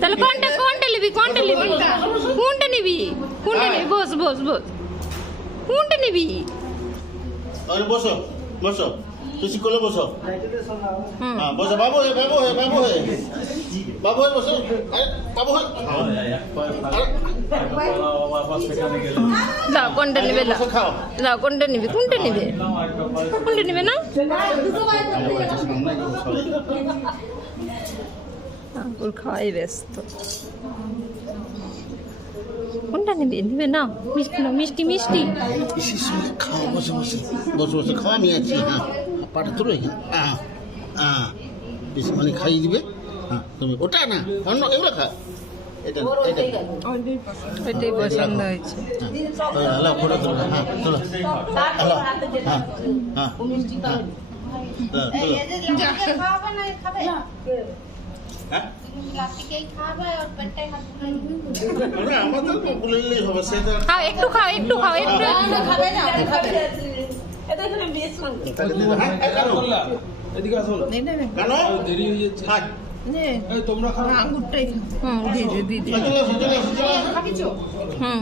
তাহলে কোনটা নিবি কোনটা নিবি বস কোনটা নিবি আরে বসো বসো তুই কোলে বসো হ্যাঁ বসো বাবু হে বসো আরে বাবু হে দাও কোনটা নিবে বসো খাও দাও কোনটা নিবে না আঙ্কুর খাওয়াই ব্যস্ত কোনটা নিবে না মিষ্টি খাও বসে খাও আমি আছি হ্যাঁ পাটা তুলো হ্যাঁ হ্যাঁ বেশি মানে খাইয়ে দিবে হ্যাঁ তুমি ওটা না অন্য এগুলো খা এটা এটাই পছন্দ হয়েছে হ্যালো ফটো তুলো হ্যাঁ তুলো হ্যালো হ্যাঁ হ্যাঁ হ্যাঁ আমাদের বললেই হবে সেটা খাও একটু খাও এদিকে আসো কেন দেরি হয়ে যাচ্ছে হ্যাঁ এই তোমরা খাও আঙ্গুরটাই দিদি চলে আসো হুম